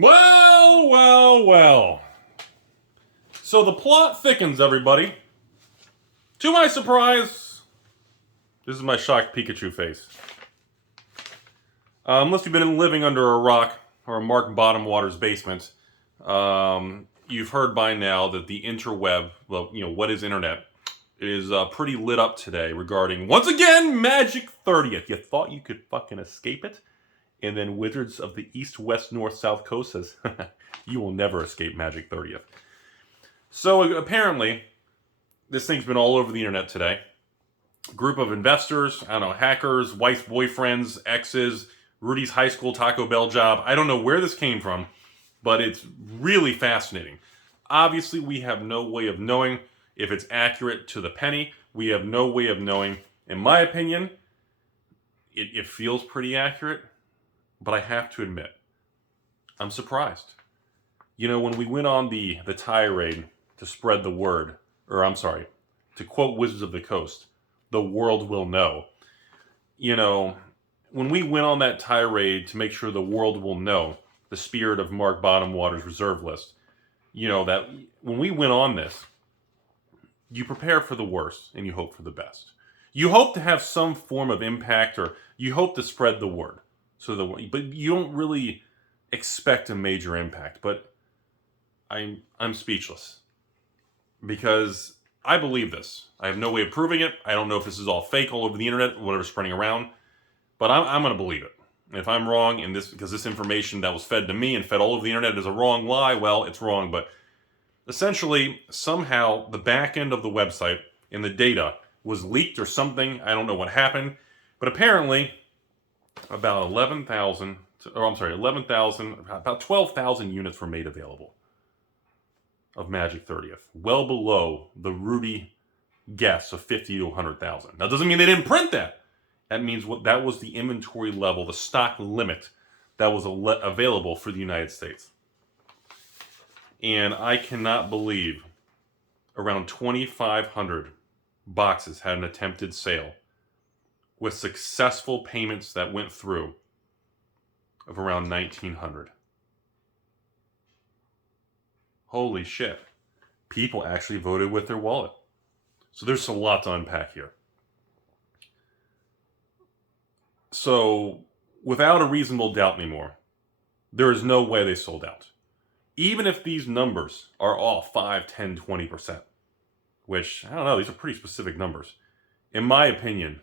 Well, well, well. So the plot thickens, everybody. To my surprise, this is my shocked Pikachu face. Unless you've been living under a rock or a Mark Bottomwater's basement, you've heard by now that the interweb, well, what is internet, is pretty lit up today regarding, once again, Magic 30th. You thought you could fucking escape it? And then Wizards of the East, West, North, South Coast says, you will never escape Magic 30th. So apparently, this thing's been all over the internet today. Group of investors, I don't know, hackers, wife, boyfriends, exes, Rudy's high school Taco Bell job. I don't know where this came from, but it's really fascinating. Obviously, we have no way of knowing if it's accurate to the penny. We have no way of knowing. In my opinion, it feels pretty accurate, but I have to admit, I'm surprised. When we went on the tirade to spread the word, or I'm sorry, to quote Wizards of the Coast, the world will know. When we went on that tirade to make sure the world will know the spirit of Mark Bottomwater's reserve list, that when we went on this, you prepare for the worst and you hope for the best. You hope to have some form of impact, or you hope to spread the word. But you don't really expect a major impact. But I'm speechless, because I believe this. I have no way of proving it. I don't know if this is all fake all over the internet, whatever's spreading around, but I'm going to believe it. And if I'm wrong in this, because this information that was fed to me and fed all over the internet is a wrong lie, well, it's wrong. But essentially, somehow the back end of the website and the data was leaked or something. I don't know what happened, but apparently about 11,000, about 12,000 units were made available of Magic 30th, well below the Rudy guess of 50 to 100,000. Now, doesn't mean they didn't print that. That means that was the inventory level, the stock limit that was available for the United States. And I cannot believe around 2,500 boxes had an attempted sale, with successful payments that went through of around 1,900. Holy shit. People actually voted with their wallet. So there's a lot to unpack here. So, without a reasonable doubt anymore, there is no way they sold out. Even if these numbers are off 5, 10, 20%, which, I don't know, these are pretty specific numbers. In my opinion,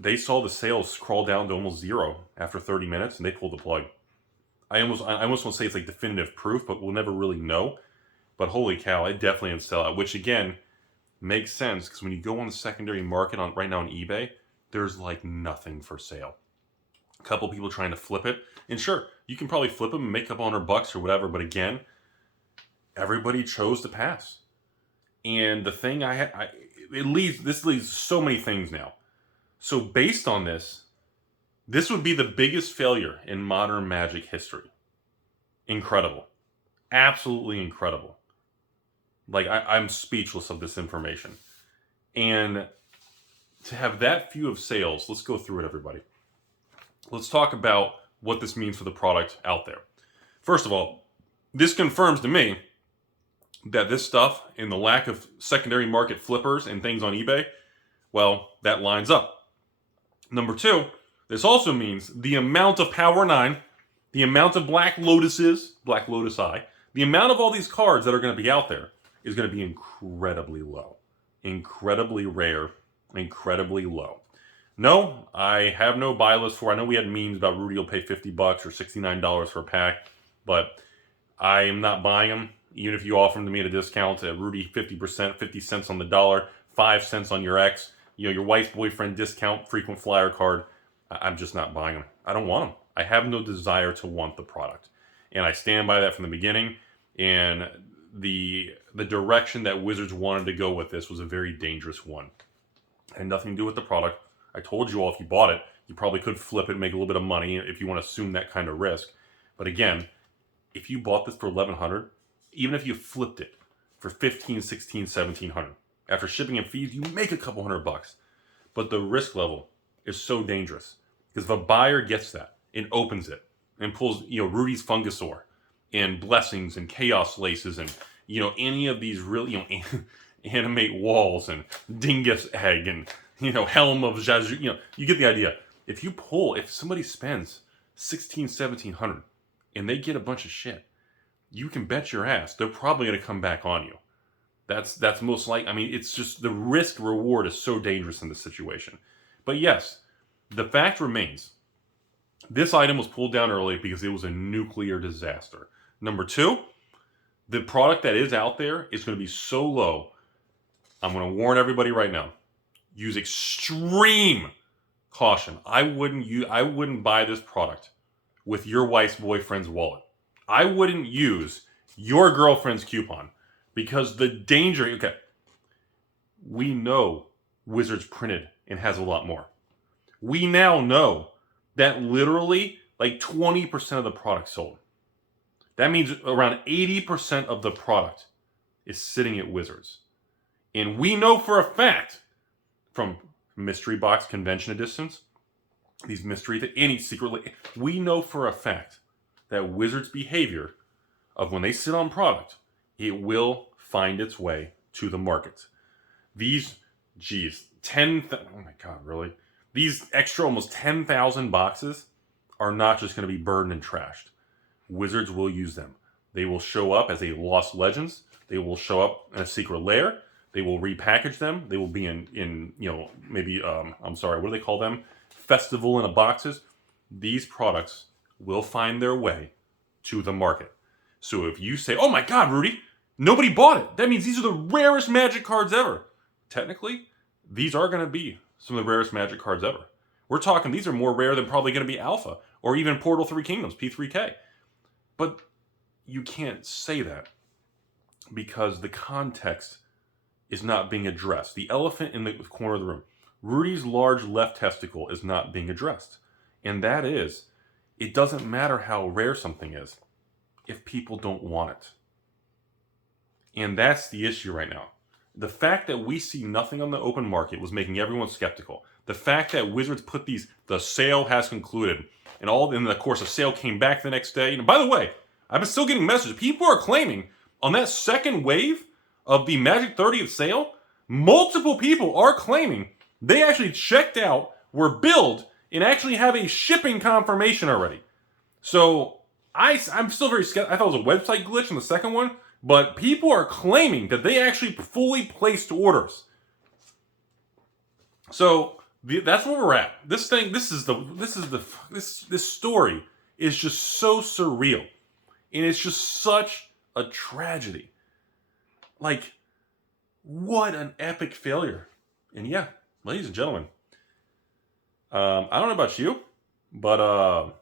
they saw the sales crawl down to almost zero after 30 minutes, and they pulled the plug. I almost want to say it's like definitive proof, but we'll never really know. But holy cow, it definitely didn't sell out, which again makes sense, because when you go on the secondary market right now on eBay, there's like nothing for sale. A couple people trying to flip it, and sure, you can probably flip them and make up $100 or whatever, but again, everybody chose to pass. And the thing this leads to so many things now. So based on this would be the biggest failure in modern Magic history. Incredible. Absolutely incredible. Like, I'm speechless of this information. And to have that few of sales, let's go through it, everybody. Let's talk about what this means for the product out there. First of all, this confirms to me that this stuff, and the lack of secondary market flippers and things on eBay, well, that lines up. Number two, this also means the amount of Power 9, the amount of Black Lotus Eye, the amount of all these cards that are going to be out there is going to be incredibly low. Incredibly rare, incredibly low. No, I have no buy list for. I know we had memes about Rudy will pay $50 or $69 for a pack, but I am not buying them. Even if you offer them to me at a discount, Rudy 50%, 50 cents on the dollar, 5 cents on your ex, your wife's boyfriend discount, frequent flyer card. I'm just not buying them. I don't want them. I have no desire to want the product. And I stand by that from the beginning. And the direction that Wizards wanted to go with this was a very dangerous one. It had nothing to do with the product. I told you all, if you bought it, you probably could flip it and make a little bit of money if you want to assume that kind of risk. But again, if you bought this for $1,100, even if you flipped it for $1,500, $1,600, $1,700, after shipping and fees, you make a couple $100. But the risk level is so dangerous, because if a buyer gets that and opens it and pulls, Rudy's Fungusaur and Blessings and Chaos Laces and, any of these really, animate walls and Dingus Egg and, Helm of Jazu, you get the idea. If somebody spends 1,700 and they get a bunch of shit, you can bet your ass they're probably going to come back on you. That's most likely. I mean, it's just the risk reward is so dangerous in this situation. But yes, the fact remains, this item was pulled down early because it was a nuclear disaster. Number two, the product that is out there is going to be so low. I'm going to warn everybody right now. Use extreme caution. I wouldn't buy this product with your wife's boyfriend's wallet. I wouldn't use your girlfriend's coupon because the danger. Okay, we know Wizards printed and has a lot more. We now know that literally like 20% of the product sold. That means around 80% of the product is sitting at Wizards. And we know for a fact from mystery box convention editions, these any secretly, we know for a fact that Wizards' behavior of when they sit on product, it will find its way to the market. These, oh my God, really? These extra almost 10,000 boxes are not just going to be burned and trashed. Wizards will use them. They will show up as a Lost Legends. They will show up in a secret lair. They will repackage them. They will be in maybe, what do they call them? Festival in a boxes. These products will find their way to the market. So if you say, oh my God, Rudy, nobody bought it. That means these are the rarest Magic cards ever. Technically, these are going to be some of the rarest Magic cards ever. We're talking these are more rare than probably going to be Alpha or even Portal 3 Kingdoms, P3K. But you can't say that because the context is not being addressed. The elephant in the corner of the room, Rudy's large left testicle, is not being addressed. And that is, it doesn't matter how rare something is if people don't want it. And that's the issue right now. The fact that we see nothing on the open market was making everyone skeptical. The fact that Wizards put the sale has concluded, and of course, the sale came back the next day. And by the way, I've been still getting messages. People are claiming on that second wave of the Magic 30th sale, multiple people are claiming they actually checked out, were billed, and actually have a shipping confirmation already. So I'm still very skeptical. I thought it was a website glitch in the second one, but people are claiming that they actually fully placed orders. So that's where we're at. This story is just so surreal, and it's just such a tragedy. Like, what an epic failure. And yeah, ladies and gentlemen, I don't know about you, but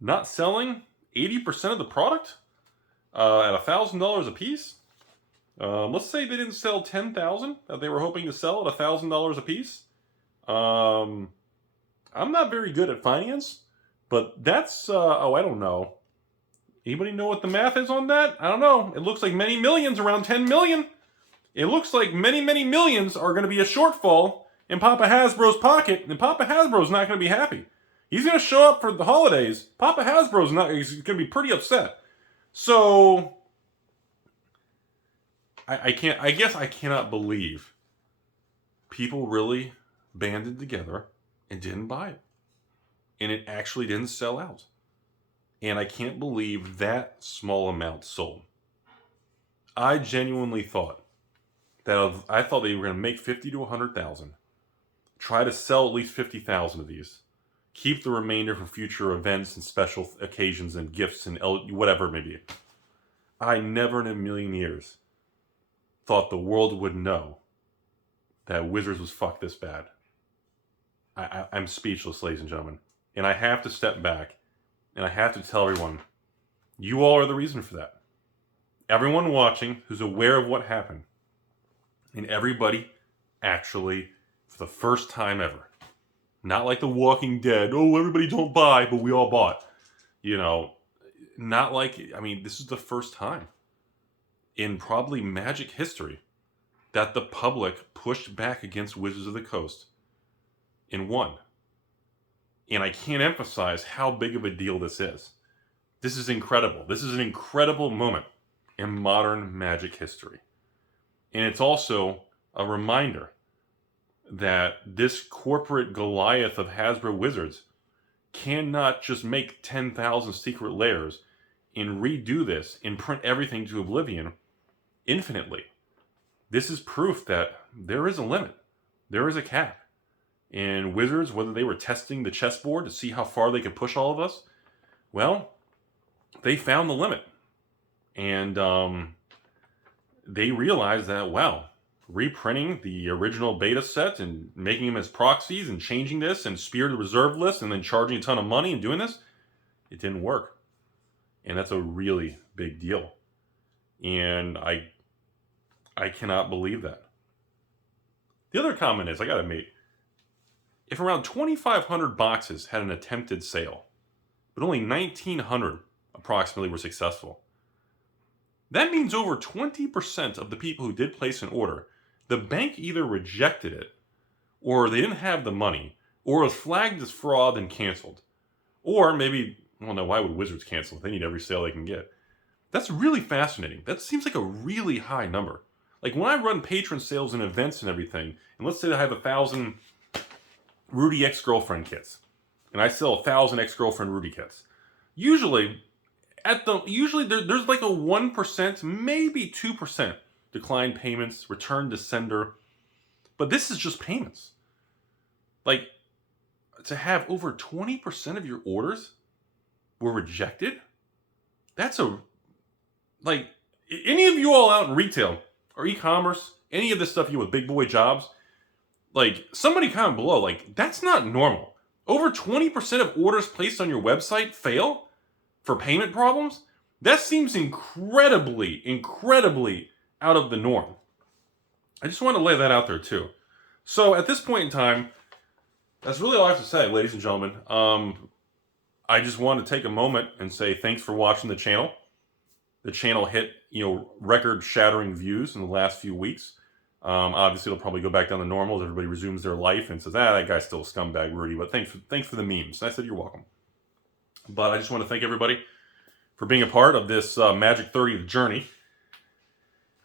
not selling 80% of the product at $1,000 a piece. Let's say they didn't sell 10,000 that they were hoping to sell at $1,000 a piece. I'm not very good at finance, but that's I don't know. Anybody know what the math is on that? I don't know. It looks like many millions, around 10 million. It looks like many, many millions are going to be a shortfall in Papa Hasbro's pocket, and Papa Hasbro's not going to be happy. He's going to show up for the holidays. Papa Hasbro's he's going to be pretty upset. So, I guess I cannot believe people really banded together and didn't buy it. And it actually didn't sell out. And I can't believe that small amount sold. I genuinely thought they were going to make 50 to 100,000. Try to sell at least 50,000 of these. Keep the remainder for future events and special occasions and gifts and whatever it may be. I never in a million years thought the world would know that Wizards was fucked this bad. I'm speechless, ladies and gentlemen. And I have to step back and I have to tell everyone, you all are the reason for that. Everyone watching who's aware of what happened. And everybody actually, for the first time ever, not like The Walking Dead, oh, everybody don't buy, but we all bought. Not like, this is the first time in probably Magic history that the public pushed back against Wizards of the Coast and won. And I can't emphasize how big of a deal this is. This is incredible. This is an incredible moment in modern Magic history. And it's also a reminder that this corporate Goliath of Hasbro Wizards cannot just make 10,000 secret layers and redo this and print everything to oblivion infinitely. This is proof that there is a limit. There is a cap. And Wizards, whether they were testing the chessboard to see how far they could push all of us, well, they found the limit. And they realized that, wow, reprinting the original beta set and making them as proxies and changing this and Spirit of the Reserve list and then charging a ton of money and doing this, it didn't work. And that's a really big deal. And I cannot believe that. The other comment is, I gotta admit, if around 2,500 boxes had an attempted sale, but only 1,900 approximately were successful, that means over 20% of the people who did place an order, the bank either rejected it, or they didn't have the money, or was flagged as fraud and canceled. Or maybe, well, no, why would Wizards cancel? They need every sale they can get. That's really fascinating. That seems like a really high number. Like when I run patron sales and events and everything, and let's say I have 1,000 Rudy ex-girlfriend kits, and I sell 1,000 ex-girlfriend Rudy kits. Usually there's like a 1%, maybe 2% declined payments, return to sender. But this is just payments. Like, to have over 20% of your orders were rejected? That's like, any of you all out in retail or e-commerce, any of this stuff you with big boy jobs, like, somebody comment below, like, that's not normal. Over 20% of orders placed on your website fail for payment problems? That seems incredibly out of the norm. I just want to lay that out there too. So at this point in time, that's really all I have to say, ladies and gentlemen. I just want to take a moment and say thanks for watching the channel. The channel hit, record-shattering views in the last few weeks. Obviously, it'll probably go back down to normal as everybody resumes their life and says, that guy's still a scumbag, Rudy. But thanks for the memes. And I said, you're welcome. But I just want to thank everybody for being a part of this Magic 30th journey.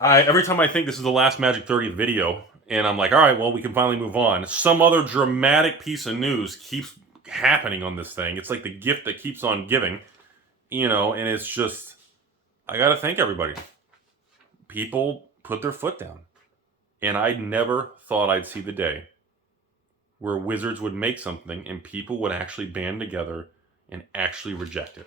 Every time I think this is the last Magic 30th video, and I'm like, all right, well, we can finally move on, some other dramatic piece of news keeps happening on this thing. It's like the gift that keeps on giving, and it's just, I got to thank everybody. People put their foot down. And I never thought I'd see the day where Wizards would make something and people would actually band together and actually reject it.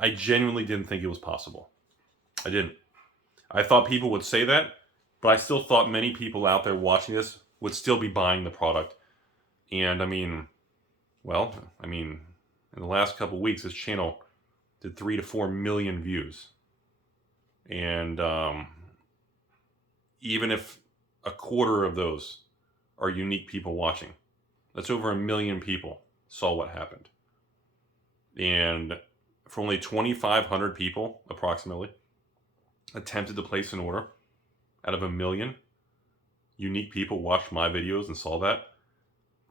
I genuinely didn't think it was possible. I didn't. I thought people would say that, but I still thought many people out there watching this would still be buying the product. And in the last couple of weeks, this channel did 3 to 4 million views. And even if a quarter of those are unique people watching, that's over 1 million people saw what happened. And for only 2,500 people, approximately, attempted to place an order out of 1 million unique people watched my videos and saw that.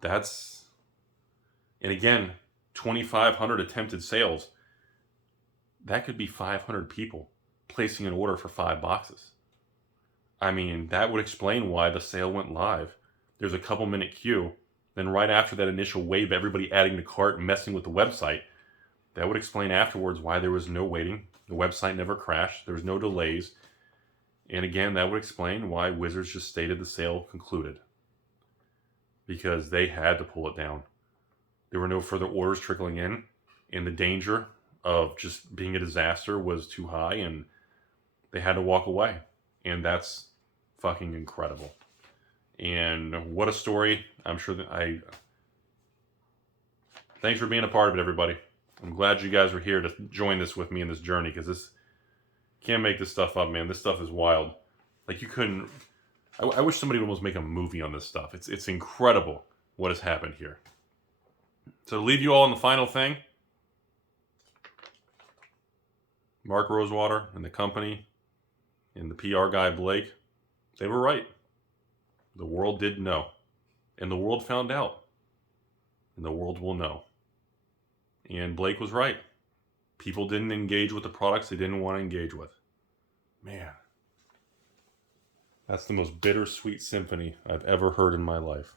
And again, 2,500 attempted sales. That could be 500 people placing an order for 5 boxes. That would explain why the sale went live. There's a couple minute queue. Then right after that initial wave, everybody adding to cart and messing with the website, that would explain afterwards why there was no waiting. The website never crashed. There was no delays. And again, that would explain why Wizards just stated the sale concluded. Because they had to pull it down. There were no further orders trickling in. And the danger of just being a disaster was too high. And they had to walk away. And that's fucking incredible. And what a story. I'm sure that thanks for being a part of it, everybody. I'm glad you guys were here to join this with me in this journey, because this can't make this stuff up, man. This stuff is wild. Like, you couldn't. I wish somebody would almost make a movie on this stuff. It's incredible what has happened here. So to leave you all on the final thing, Mark Rosewater and the company and the PR guy Blake, they were right. The world did know, and the world found out. and the world will know. And Blake was right. People didn't engage with the products they didn't want to engage with. Man, that's the most bittersweet symphony I've ever heard in my life.